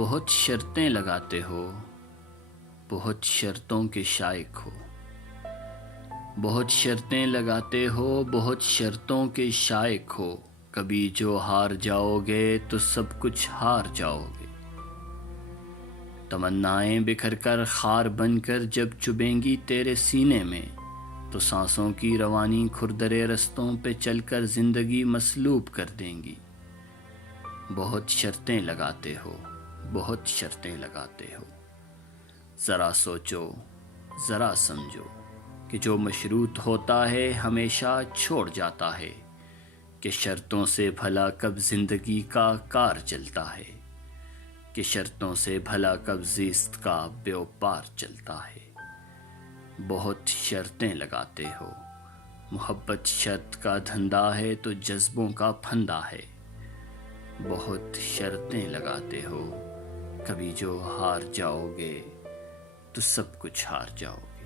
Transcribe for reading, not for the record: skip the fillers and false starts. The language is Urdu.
بہت شرطیں لگاتے ہو، بہت شرطوں کے شائق ہو۔ بہت شرطیں لگاتے ہو، بہت شرطوں کے شائق ہو۔ کبھی جو ہار جاؤ گے تو سب کچھ ہار جاؤ گے۔ تمنائیں بکھر کر خار بن کر جب چبھیں گی تیرے سینے میں، تو سانسوں کی روانی کھردرے رستوں پہ چل کر زندگی مسلوب کر دیں گی۔ بہت شرطیں لگاتے ہو، بہت شرطیں لگاتے ہو۔ ذرا سوچو، ذرا سمجھو کہ جو مشروط ہوتا ہے ہمیشہ چھوڑ جاتا ہے، کہ شرطوں سے بھلا کب زندگی کا کار چلتا ہے، کہ شرطوں سے بھلا کب زیست کا بیوپار چلتا ہے۔ بہت شرطیں لگاتے ہو۔ محبت شرط کا دھندا ہے تو جذبوں کا پھندا ہے۔ بہت شرطیں لگاتے ہو، کبھی جو ہار جاؤ گے تو سب کچھ ہار جاؤ گے۔